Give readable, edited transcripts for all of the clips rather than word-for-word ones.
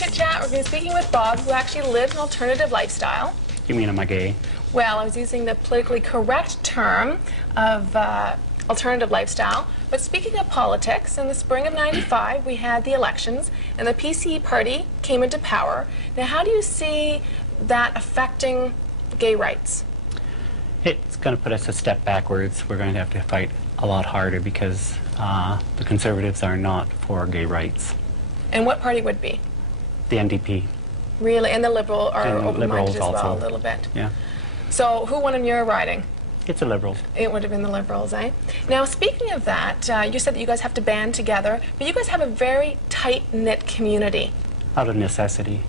Chit Chat, we're going to be speaking with Bob, who actually lives an alternative lifestyle. You mean, am I gay? Well, I was using the politically correct term of alternative lifestyle. But speaking of politics, in the spring of '95, we had the elections, and the PCE party came into power. Now, how do you see that affecting gay rights? It's going to put us a step backwards. We're going to have to fight a lot harder because the Conservatives are not for gay rights. And what party would be? The NDP. Really? And the Liberal are open-minded as well, also. a little bit. Yeah. So who won in your riding? It's the Liberals. It would have been the Liberals, eh? Now, speaking of that, you said that you guys have to band together, but you guys have a very tight-knit community. Out of necessity.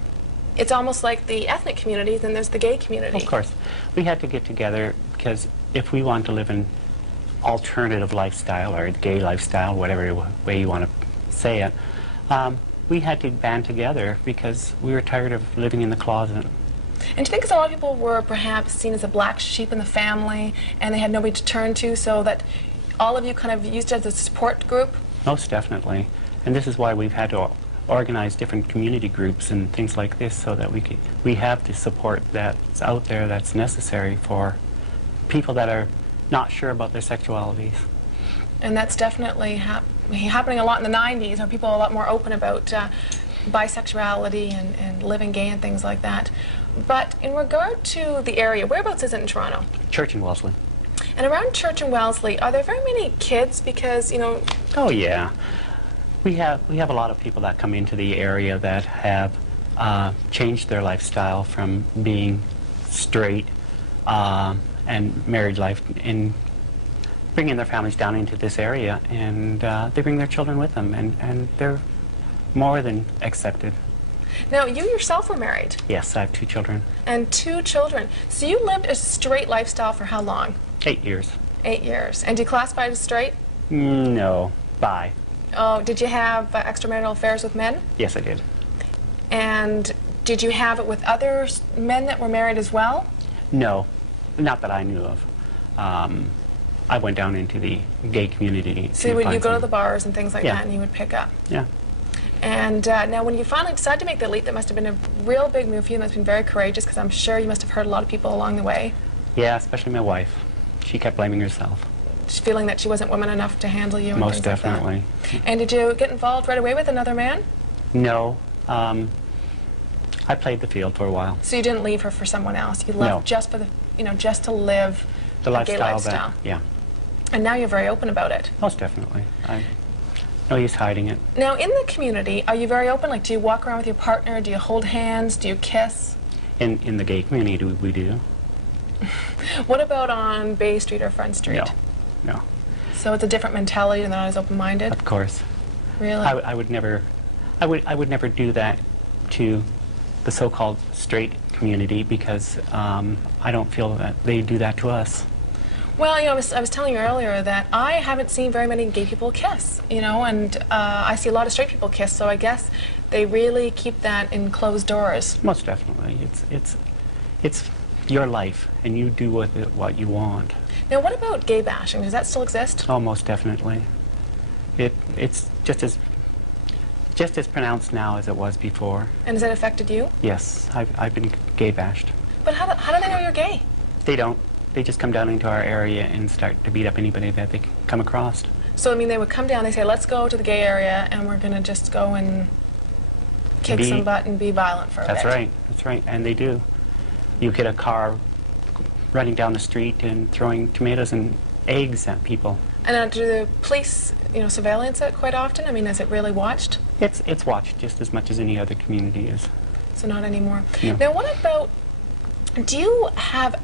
It's almost like the ethnic community, then there's the gay community. Of course. We had to get together because if we want to live an alternative lifestyle or gay lifestyle, whatever way you want to say it, we had to band together because we were tired of living in the closet. And do you think a lot of people were perhaps seen as a black sheep in the family and they had nobody to turn to, so that all of you kind of used it as a support group? Most definitely. And this is why we've had to organize different community groups and things like this so that we have the support that's out there that's necessary for people that are not sure about their sexualities. And that's definitely happening a lot in the '90s, where people are a lot more open about bisexuality and living gay and things like that. But in regard to the area, whereabouts is it in Toronto? Church in Wellesley. And around Church and Wellesley, are there very many kids? Because, you know... Oh, yeah. We have a lot of people that come into the area that have changed their lifestyle from being straight and married life in bringing their families down into this area, and they bring their children with them, and they're more than accepted. Now, you yourself were married. Yes, I have 2 children. And 2 children. So you lived a straight lifestyle for how long? 8 years. 8 years. And do you classify it as straight? No, bi. Oh, did you have extramarital affairs with men? Yes, I did. And did you have it with other men that were married as well? No, not that I knew of. I went down into the gay community. So you go to the bars and things like that, and you would pick up? Yeah. And now when you finally decided to make the leap, that must have been a real big move for you, and that's been very courageous, because I'm sure you must have hurt a lot of people along the way. Yeah, especially my wife. She kept blaming herself. Just feeling that she wasn't woman enough to handle you and Most things definitely. Like that. And did you get involved right away with another man? No. I played the field for a while. So you didn't leave her for someone else? You left just for the, just to live the gay lifestyle. Yeah. And now you're very open about it. Most definitely. No use hiding it. Now, in the community, are you very open? Like, do you walk around with your partner? Do you hold hands? Do you kiss? In the gay community, we do. What about on Bay Street or Front Street? No. So it's a different mentality, and they're not as open-minded? Of course. Really? I would never do that to the so-called straight community, because I don't feel that they do that to us. Well, I was telling you earlier that I haven't seen very many gay people kiss, and I see a lot of straight people kiss, so I guess they really keep that in closed doors. Most definitely. It's your life, and you do with it what you want. Now, what about gay bashing? Does that still exist? Oh, most definitely. It's just as pronounced now as it was before. And has that affected you? Yes, I've been gay bashed. But how do they know you're gay? They don't. They just come down into our area and start to beat up anybody that they come across. So, I mean, they would come down, they say, let's go to the gay area, and we're going to just go and kick some butt and be violent for a bit. That's right, and they do. You get a car running down the street and throwing tomatoes and eggs at people. And do the police, surveillance it quite often? I mean, is it really watched? It's watched just as much as any other community is. So not anymore. No. Now, what about, do you have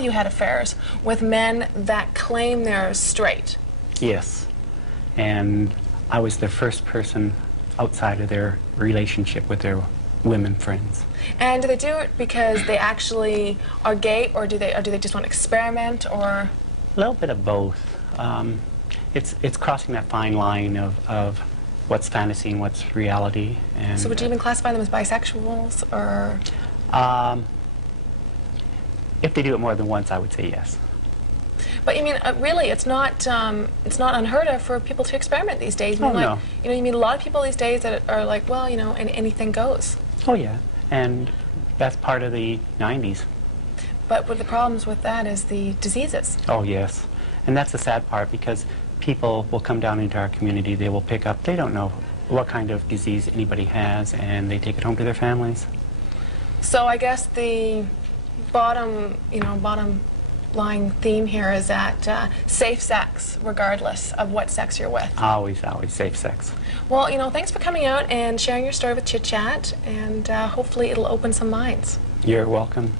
you had affairs with men that claim they're straight? Yes, and I was the first person outside of their relationship with their women friends. And do they do it because they actually are gay, or do they just want to experiment, or? A little bit of both. It's crossing that fine line of what's fantasy and what's reality. And so would you even classify them as bisexuals, or? If they do it more than once, I would say yes. But you mean, really, it's not unheard of for people to experiment these days. I mean, Oh, no. You know, you meet a lot of people these days that are like, well, you know, anything goes. Oh, yeah. And that's part of the 90s. But what the problems with that is the diseases. Oh, yes. And that's the sad part, because people will come down into our community, they will pick up, they don't know what kind of disease anybody has, and they take it home to their families. So I guess the bottom line theme here is that safe sex, regardless of what sex you're with. Always, always safe sex. Well, you know, thanks for coming out and sharing your story with Chit Chat, and hopefully it'll open some minds. You're welcome.